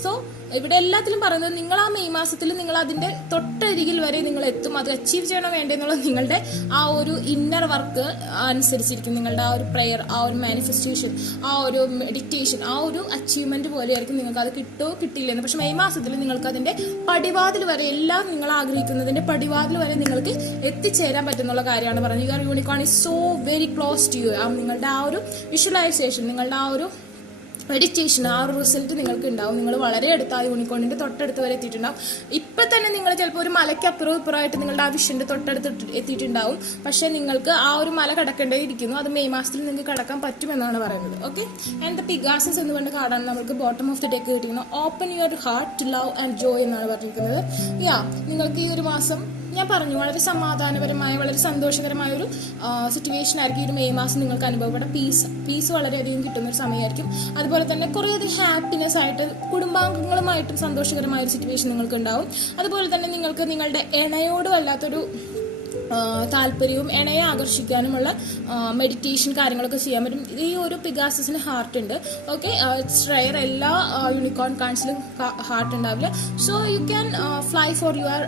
സോ ഇവിടെ എല്ലാത്തിലും പറയുന്നത് നിങ്ങൾ ആ മെയ് മാസത്തിൽ നിങ്ങൾ അതിന്റെ തൊട്ടരികിൽ വരെ നിങ്ങൾ എത്തും. അത് അച്ചീവ് ചെയ്യണോ വേണ്ടെന്നുള്ളത് നിങ്ങളുടെ ആ ഒരു ഇന്നർ വർക്ക് അനുസരിച്ചിരിക്കും. നിങ്ങളുടെ ആ ഒരു പ്രെയർ, ആ ഒരു മാനിഫെസ്റ്റേഷൻ, ആ ഒരു മെഡിറ്റേഷൻ, ആ ഒരു അച്ചീവ്മെന്റ് പോലെയായിരിക്കും നിങ്ങൾക്ക് അത് കിട്ടുമോ കിട്ടിയില്ലെന്ന്. പക്ഷെ മെയ് മാസത്തിൽ നിങ്ങൾക്ക് അതിന്റെ പടിവാതിൽ വരെ, എല്ലാം നിങ്ങൾ ആഗ്രഹിക്കുന്നതിന്റെ പടിവാതിൽ വരെ നിങ്ങൾക്ക് എത്തിച്ചേരാൻ പറ്റുന്നുള്ള കാര്യമാണ് പറഞ്ഞത്. Your unicorn is so very close to you. നിങ്ങളുടെ ആ ഒരു വിഷ്വലൈസേഷൻ, നിങ്ങളുടെ ആ ഒരു മെഡിറ്റേഷൻ, ആ ഒരു റിസൾട്ട് നിങ്ങൾക്ക് ഉണ്ടാവും. നിങ്ങൾ വളരെ അടുത്ത് ആ യൂണിക്കോണിന്റെ തൊട്ടടുത്ത് വരെ എത്തിയിട്ടുണ്ടാവും. ഇപ്പൊ തന്നെ നിങ്ങൾ ചിലപ്പോൾ ഒരു മലയ്ക്ക് അപ്പുറവും ഇപ്പുറമായിട്ട് നിങ്ങളുടെ ആ വിഷന്റെ തൊട്ടടുത്ത് എത്തിയിട്ടുണ്ടാവും. പക്ഷെ നിങ്ങൾക്ക് ആ ഒരു മല കടക്കേണ്ടിയിരിക്കുന്നു. അത് മെയ് മാസത്തിൽ നിങ്ങൾക്ക് കടക്കാൻ പറ്റുമെന്നാണ് പറയുന്നത്. ഓക്കെ, ആൻഡ് ദ പിഗാസസ് എന്ന് പറഞ്ഞ കാർഡാണ് നമുക്ക് ബോട്ടം ഓഫ് ദി ഡെക്ക് കിട്ടിയിരിക്കുന്നത്. Open your heart to love and joy എന്നാണ് പറഞ്ഞിരിക്കുന്നത്. നിങ്ങൾക്ക് ഈ ഒരു മാസം ഞാൻ പറഞ്ഞു വളരെ സമാധാനപരമായ, വളരെ സന്തോഷകരമായ ഒരു സിറ്റുവേഷൻ ആയിരിക്കും ഈ ഒരു മെയ് മാസം നിങ്ങൾക്ക് അനുഭവപ്പെടും. പീസ് വളരെയധികം കിട്ടുന്ന ഒരു സമയമായിരിക്കും. അതുപോലെ തന്നെ കുറേയധികം ഹാപ്പിനെസ് ആയിട്ട് കുടുംബാംഗങ്ങളുമായിട്ടും സന്തോഷകരമായ ഒരു സിറ്റുവേഷൻ നിങ്ങൾക്ക് ഉണ്ടാവും. അതുപോലെ തന്നെ നിങ്ങൾക്ക് നിങ്ങളുടെ ഇണയോട് വല്ലാത്തൊരു താല്പര്യവും ഇണയെ ആകർഷിക്കാനുമുള്ള മെഡിറ്റേഷൻ കാര്യങ്ങളൊക്കെ ചെയ്യാൻ പറ്റും. ഈ ഒരു പിഗാസസിന് ഹാർട്ട് ഉണ്ട്. ഓക്കെ, ഇറ്റ്സ് റെയർ, എല്ലാ യൂണിക്കോൺ കാൺസിലും ഹാർട്ട് ഉണ്ടാവില്ല. So you can fly for your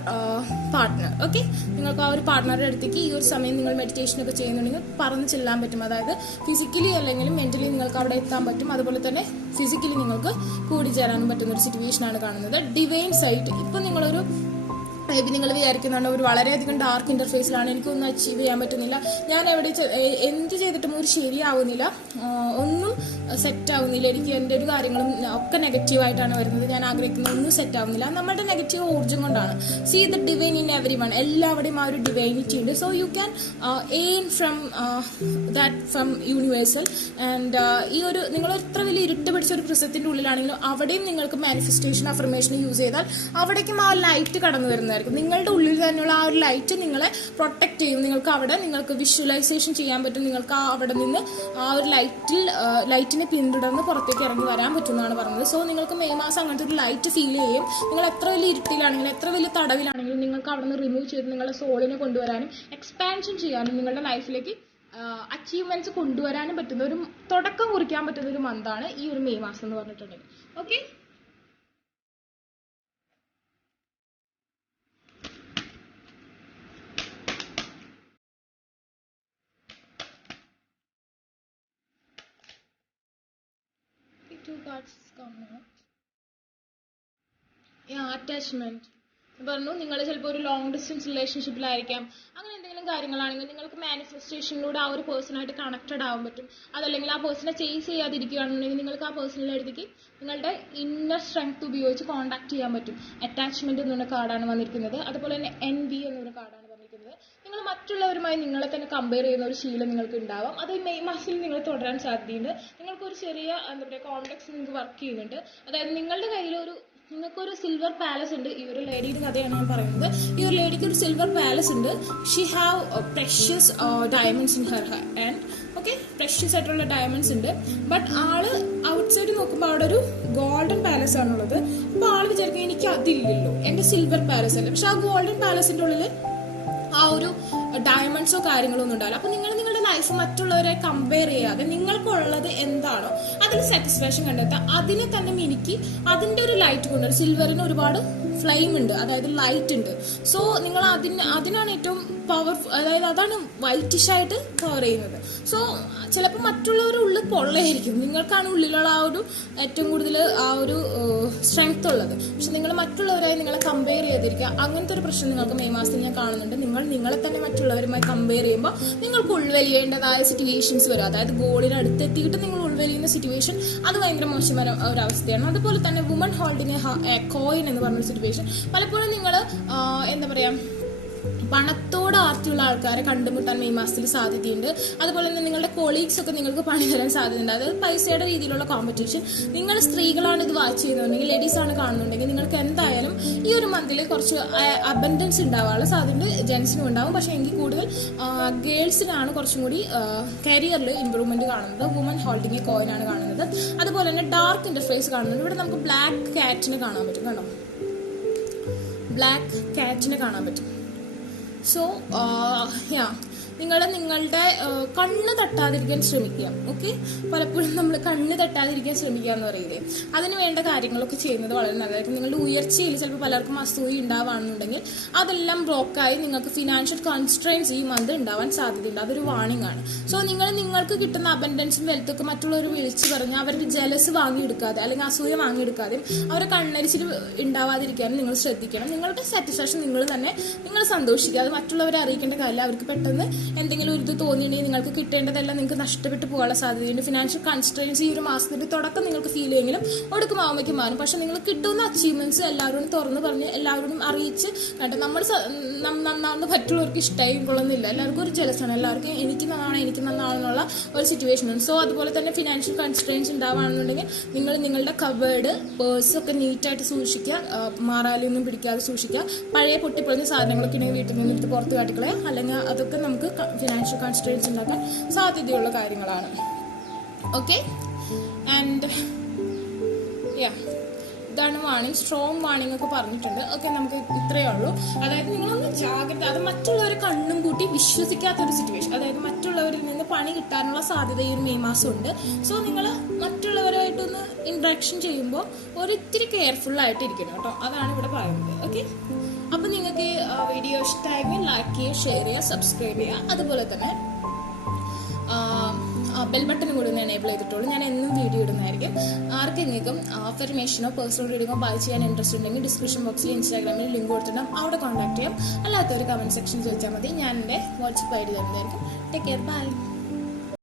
partner. Okay, നിങ്ങൾക്ക് ആ ഒരു പാർട്ട്ണറുടെ അടുത്തേക്ക് ഈ ഒരു സമയം നിങ്ങൾ മെഡിറ്റേഷൻ ഒക്കെ ചെയ്യുന്നുണ്ടെങ്കിൽ പറന്ന് ചെല്ലാൻ പറ്റും. അതായത് ഫിസിക്കലി അല്ലെങ്കിൽ മെന്റലി നിങ്ങൾക്ക് അവിടെ എത്താൻ പറ്റും. അതുപോലെ തന്നെ ഫിസിക്കലി നിങ്ങൾക്ക് കൂടിച്ചേരാനും പറ്റുന്ന ഒരു സിറ്റുവേഷനാണ് കാണുന്നത്. ഡിവൈൻ സൈറ്റ്, ഇപ്പം നിങ്ങൾ വിചാരിക്കുന്നുണ്ട് ഒരു വളരെയധികം ഡാർക്ക് ഇന്റർഫേസിലാണ്, എനിക്കൊന്നും അച്ചീവ് ചെയ്യാൻ പറ്റുന്നില്ല, ഞാൻ എന്ത് ചെയ്തിട്ടും ഒരു ശരിയാവുന്നില്ല, ഒന്നും സെറ്റ് ആവുന്നില്ല, എനിക്ക് എൻ്റെ ഒരു കാര്യങ്ങളും ഒക്കെ നെഗറ്റീവായിട്ടാണ് വരുന്നത്, ഞാൻ ആഗ്രഹിക്കുന്ന ഒന്നും സെറ്റ് ആവുന്നില്ല. നമ്മുടെ നെഗറ്റീവ് ഊർജ്ജം കൊണ്ടാണ്. See the divine in everyone, എല്ലാവരുടെയും ആ ഒരു ഡിവൈനിറ്റി ഉണ്ട്. So you can aim from universal. And ഈ ഒരു നിങ്ങൾ എത്ര വലിയ ഇരുട്ട് പിടിച്ച ഒരു പ്രസത്തിന്റെ ഉള്ളിലാണെങ്കിലും അവിടെയും നിങ്ങൾക്ക് മാനിഫെസ്റ്റേഷൻ അഫർമേഷൻ യൂസ് ചെയ്താൽ അവിടേക്കും ആ ലൈറ്റ് കടന്നു വരുന്നതായിരിക്കും. നിങ്ങളുടെ ഉള്ളിൽ തന്നെയുള്ള ആ ഒരു ലൈറ്റ് നിങ്ങളെ പ്രൊട്ടക്ട് ചെയ്യും. നിങ്ങൾക്ക് വിഷ്വലൈസേഷൻ ചെയ്യാൻ പറ്റും. നിങ്ങൾക്ക് അവിടെ നിന്ന് ആ ഒരു ലൈറ്റിനെ പിന്തുടർന്ന് പുറത്തേക്ക് ഇറങ്ങി വരാൻ പറ്റുമെന്നാണ് പറഞ്ഞത്. സോ നിങ്ങൾക്ക് മെയ് മാസം അങ്ങനത്തെ ഒരു ലൈറ്റ് ഫീൽ ചെയ്യും. നിങ്ങൾ എത്ര വലിയ ഇരുട്ടിലാണെങ്കിലും എത്ര വലിയ തടവിലാണെങ്കിലും നിങ്ങൾക്ക് അവിടെ നിന്ന് റിമൂവ് ചെയ്ത് നിങ്ങളുടെ സോളിനെ കൊണ്ടുവരാനും എക്സ്പാൻഷൻ ചെയ്യാനും നിങ്ങളുടെ ലൈഫിലേക്ക് അച്ചീവ്മെന്റ്സ് കൊണ്ടുവരാനും പറ്റുന്ന ഒരു തുടക്കം കുറിക്കാൻ പറ്റുന്ന ഒരു മന്താണ് ഈ ഒരു മെയ് മാസം എന്ന് പറഞ്ഞിട്ടുണ്ടെങ്കിൽ. Okay, two cards come out. Attachment പറഞ്ഞു. നിങ്ങൾ ചിലപ്പോൾ ഒരു ലോങ് ഡിസ്റ്റൻസ് റിലേഷൻഷിപ്പിലായിരിക്കാം. അങ്ങനെ എന്തെങ്കിലും കാര്യങ്ങളാണെങ്കിൽ നിങ്ങൾക്ക് മാനിഫെസ്റ്റേഷനിലൂടെ ആ ഒരു പേഴ്സണായിട്ട് കണക്റ്റഡ് ആവാൻ പറ്റും. അതല്ലെങ്കിൽ ആ പേഴ്സണെ ചേസ് ചെയ്യാതിരിക്കുകയാണെന്നുണ്ടെങ്കിൽ നിങ്ങൾക്ക് ആ പേഴ്സണലിന്റെ അടുത്തേക്ക് നിങ്ങളുടെ ഇന്നർ സ്ട്രെങ്ത് ഉപയോഗിച്ച് കോൺടാക്ട് ചെയ്യാൻ പറ്റും. അറ്റാച്ച്മെന്റ് എന്നുള്ള കാർഡാണ് വന്നിരിക്കുന്നത്. അതുപോലെ തന്നെ എൻവി എന്നൊരു കാർഡാണ് വന്നിരിക്കുന്നത്. നിങ്ങൾ മറ്റുള്ളവരുമായി നിങ്ങളെ തന്നെ കമ്പയർ ചെയ്യുന്ന ഒരു ശീലം നിങ്ങൾക്ക് ഉണ്ടാവാം. അത് മെയ് മാസത്തിൽ നിങ്ങൾ തുടരാൻ സാധ്യതയുണ്ട്. നിങ്ങൾക്കൊരു ചെറിയ കോംപ്ലക്സ് നിങ്ങൾക്ക് വർക്ക് ചെയ്യുന്നുണ്ട്. അതായത് നിങ്ങൾക്കൊരു സിൽവർ പാലസ് ഉണ്ട്. ഈ ഒരു ലേഡിയുടെ കഥയാണ് ഞാൻ പറയുന്നത്. ഈ ഒരു ലേഡിക്ക് ഒരു സിൽവർ പാലസ് ഉണ്ട്. She have precious diamonds in her hand. Okay, precious ആയിട്ടുള്ള ഡയമണ്ട്സ് ഉണ്ട്. ബട്ട് ആള് ഔട്ട്സൈഡ് നോക്കുമ്പോൾ അവിടെ ഒരു ഗോൾഡൻ പാലസ് ആണുള്ളത്. അപ്പൊ ആള് വിചാരിക്കും എനിക്ക് അതില്ലല്ലോ, എന്റെ സിൽവർ പാലസ് അല്ല. പക്ഷെ ആ ഗോൾഡൻ പാലസിന്റെ ഉള്ളിൽ ആ ഒരു ഡയമണ്ട്സോ കാര്യങ്ങളോ ഒന്നും ഉണ്ടാവില്ല. അപ്പൊ നിങ്ങൾ നിങ്ങളുടെ ലൈഫ് മറ്റുള്ളവരെ കമ്പയർ ചെയ്യാതെ നിങ്ങൾക്കുള്ളത് എന്താണോ അതിൽ സാറ്റിസ്ഫാക്ഷൻ കണ്ടെത്തുക. അതിനെ തന്നെ മിനുക്കി അതിന്റെ ഒരു ലൈറ്റ് കൊണ്ടുവരും. സിൽവറിന് ഒരുപാട് ഫ്ലെയിം ഉണ്ട്, അതായത് ലൈറ്റ് ഉണ്ട്. സോ നിങ്ങൾ അതിനാണ് ഏറ്റവും പവർഫുൾ, അതായത് അതാണ് വൈറ്റിഷ് ആയിട്ട് കവർ ചെയ്യുന്നത്. സോ ചിലപ്പോൾ മറ്റുള്ളവരുടെ ഉള്ളിൽ പൊള്ളയായിരിക്കും, നിങ്ങൾക്കാണ് ഉള്ളിലുള്ള ആ ഒരു ഏറ്റവും കൂടുതൽ ആ ഒരു സ്ട്രെങ്ത് ഉള്ളത്. പക്ഷെ നിങ്ങൾ മറ്റുള്ളവരായി നിങ്ങളെ കമ്പയർ ചെയ്തിരിക്കുക. അങ്ങനത്തെ ഒരു പ്രശ്നം നിങ്ങൾക്ക് മെയ് മാസത്തിൽ ഞാൻ കാണുന്നുണ്ട്. നിങ്ങളെ തന്നെ മറ്റുള്ളവരുമായി കമ്പയർ ചെയ്യുമ്പോൾ നിങ്ങൾക്ക് ഉൾവലിയേണ്ടതായ സിറ്റുവേഷൻസ് വരും. അതായത് ഗോളിന് അടുത്തെത്തിയിട്ട് നിങ്ങൾ ഉൾവലിയുന്ന സിറ്റുവേഷൻ അത് ഭയങ്കര മോശമായ ഒരു അവസ്ഥയാണ്. അതുപോലെ തന്നെ വുമൺ ഹോൾഡിങ് എ കോയിൻ എന്ന് പറഞ്ഞൊരു സിറ്റുവേഷൻ. പലപ്പോഴും നിങ്ങൾ എന്താ പറയാ, പണത്തോട് ആർത്തിയുള്ള ആൾക്കാരെ കണ്ടുമുട്ടാൻ മെയ് മാസത്തിൽ സാധ്യതയുണ്ട്. അതുപോലെ തന്നെ നിങ്ങളുടെ കൊളീഗ്സ് ഒക്കെ നിങ്ങൾക്ക് പണി തരാൻ സാധ്യതയുണ്ട്. അതായത് പൈസയുടെ രീതിയിലുള്ള കോമ്പറ്റീഷൻ. നിങ്ങൾ സ്ത്രീകളാണ് ഇത് വാച്ച് ചെയ്യുന്നുണ്ടെങ്കിൽ, ലേഡീസ് ആണ് കാണുന്നുണ്ടെങ്കിൽ, നിങ്ങൾക്ക് എന്തായാലും ഈ ഒരു മന്തിൽ കുറച്ച് അബൻഡൻസ് ഉണ്ടാവാനുള്ള സാധ്യത ജെൻസിനും ഉണ്ടാവും. പക്ഷേ എങ്കിൽ കൂടുതൽ ഗേൾസിനാണ് കുറച്ചും കൂടി കരിയറിൽ ഇമ്പ്രൂവ്മെന്റ് കാണുന്നത്. വുമൻ ഹോൾഡിംഗ് എ കോയിൻ ആണ് കാണുന്നത്. അതുപോലെ തന്നെ ഡാർക്ക് ഇന്റർഫേസ് കാണുന്നുണ്ട്. ഇവിടെ നമുക്ക് ബ്ലാക്ക് കാറ്റിനെ കാണാൻ പറ്റും. കണ്ടോ, ബ്ലാക്ക് കാറ്റിനെ കാണാൻ പറ്റും. സോ നിങ്ങൾ നിങ്ങളുടെ കണ്ണ് തട്ടാതിരിക്കാൻ ശ്രമിക്കുക. ഓക്കെ, പലപ്പോഴും നമ്മൾ കണ്ണ് തട്ടാതിരിക്കാൻ ശ്രമിക്കുക എന്ന് പറയില്ലേ, അതിന് വേണ്ട കാര്യങ്ങളൊക്കെ ചെയ്യുന്നത് വളരെ നല്ലതായിരിക്കും. നിങ്ങളുടെ ഉയർച്ചയിൽ ചിലപ്പോൾ പലർക്കും അസൂയ ഉണ്ടാവുകയാണെന്നുണ്ടെങ്കിൽ അതെല്ലാം ബ്ലോക്കായി നിങ്ങൾക്ക് ഫിനാൻഷ്യൽ കോൺസ്ട്രെയിൻസ് ഈ മന്ത് ഉണ്ടാവാൻ സാധ്യതയുണ്ട്. അതൊരു വാണിംഗ് ആണ്. സോ നിങ്ങൾക്ക് കിട്ടുന്ന അബൻഡൻസും വെൽത്തൊക്കെ മറ്റുള്ളവർ വിളിച്ച് പറഞ്ഞ് അവരുടെ ജലസ് വാങ്ങിയെടുക്കാതെ അല്ലെങ്കിൽ അസൂയ വാങ്ങിയെടുക്കാതെയും അവരെ കണ്ണരിച്ചിൽ ഉണ്ടാവാതിരിക്കാനും നിങ്ങൾ ശ്രദ്ധിക്കണം. നിങ്ങളുടെ സാറ്റിസ്ഫാക്ഷൻ നിങ്ങൾ സന്തോഷിക്കുക. അത് മറ്റുള്ളവരെ അറിയിക്കേണ്ട കാര്യമില്ല. അവർക്ക് പെട്ടെന്ന് എന്തെങ്കിലും ഒരു ഇത് തോന്നിയിട്ടുണ്ടെങ്കിൽ നിങ്ങൾക്ക് കിട്ടേണ്ടതെല്ലാം നിങ്ങൾക്ക് നഷ്ടപ്പെട്ടു പോകാനുള്ള സാധ്യതയുണ്ട്. ഫിനാൻഷ്യൽ കൺസ്ട്രെയിൻസ് ഈ ഒരു മാസത്തിന്റെ തുടക്കം നിങ്ങൾക്ക് ഫീൽ ചെയ്യുമെങ്കിലും ഒടുക്കുമാവുമ്പോഴേക്കും മാറും. പക്ഷെ നിങ്ങൾ കിട്ടുന്ന അച്ചീവ്മെന്റ്സ് എല്ലാവരോടും തുറന്ന് പറഞ്ഞ് എല്ലാവരോടും അറിയിച്ച് കണ്ടോ, നമ്മൾ നന്നാവുന്ന മറ്റുള്ളവർക്ക് ഇഷ്ടമായി കൊള്ളുന്നില്ല. എല്ലാവർക്കും ഒരു ജലസാണ്. എല്ലാവർക്കും എനിക്ക് നന്നാണെന്നുള്ള ഒരു സിറ്റുവേഷനാണ്. സോ അതുപോലെ തന്നെ ഫിനാൻഷ്യൽ കൺസ്ട്രെയിൻസ് ഉണ്ടാവുകയാണെന്നുണ്ടെങ്കിൽ നിങ്ങൾ നിങ്ങളുടെ കവേർഡ് പേഴ്സ് ഒക്കെ നീറ്റായിട്ട് സൂക്ഷിക്കുക. മാറാലൊന്നും പിടിക്കാതെ സൂക്ഷിക്കുക. പഴയ പൊട്ടിപ്പൊളിഞ്ഞ സാധനങ്ങളൊക്കെ ഉണ്ടെങ്കിൽ വീട്ടിൽ നിന്ന് എടുത്ത് പുറത്ത് കാട്ടിക്കളയാം. അല്ലെങ്കിൽ അതൊക്കെ നമുക്ക് ഫിനാൻഷ്യൽ കൺസ്ട്രെയിൻസ് ഉണ്ടാക്കാൻ സാധ്യതയുള്ള കാര്യങ്ങളാണ്. ഓക്കെ, ആൻഡ് ഇതാണ് വാണിംഗ്. സ്ട്രോങ് വാണിംഗ് ഒക്കെ പറഞ്ഞിട്ടുണ്ട്. ഓക്കെ, നമുക്ക് ഇത്രയേ ഉള്ളൂ. അതായത് നിങ്ങളൊന്ന് ജാഗ്രത, അത് മറ്റുള്ളവരെ കണ്ണും കൂട്ടി വിശ്വസിക്കാത്തൊരു സിറ്റുവേഷൻ. അതായത് മറ്റുള്ളവരിൽ നിന്ന് പണി കിട്ടാനുള്ള സാധ്യത ഈ ഒരു മെയ് മാസം ഉണ്ട്. സോ നിങ്ങൾ മറ്റുള്ളവരായിട്ടൊന്ന് ഇന്ററാക്ഷൻ ചെയ്യുമ്പോൾ ഒരിത്തിരി കെയർഫുൾ ആയിട്ട് ഇരിക്കണം കേട്ടോ. അതാണ് ഇവിടെ പറയുന്നത്. ഓക്കെ, അപ്പം നിങ്ങൾക്ക് വീഡിയോ ഇഷ്ടമായെങ്കിൽ ലൈക്ക് ചെയ്യുക, ഷെയർ ചെയ്യുക, സബ്സ്ക്രൈബ് ചെയ്യുക. അതുപോലെ തന്നെ ബെൽ ബട്ടനും കൂടി ഒന്ന് എനേബിൾ ചെയ്തിട്ടുള്ളൂ. ഞാൻ എന്നും വീഡിയോ ഇടുന്നതായിരിക്കും. ആർക്കെങ്കിലും അഫർമേഷനോ പേഴ്സണൽ റീഡിങ്ങോ ബൈ ചെയ്യാൻ ഇൻട്രസ്റ്റ് ഉണ്ടെങ്കിൽ ഡിസ്ക്രിപ്ഷൻ ബോക്സിൽ ഇൻസ്റ്റാഗ്രാമിൽ ലിങ്ക് കൊടുത്തിട്ടുണ്ടാകും. അവിടെ കോൺടാക്ട് ചെയ്യാം. അല്ലാത്തൊരു കമന്റ് സെക്ഷൻ ചോദിച്ചാൽ മതി. ഞാൻ എൻ്റെ വാട്സ്ആപ്പ് ഐ ഡി തരുന്നതായിരിക്കും. Take care, by.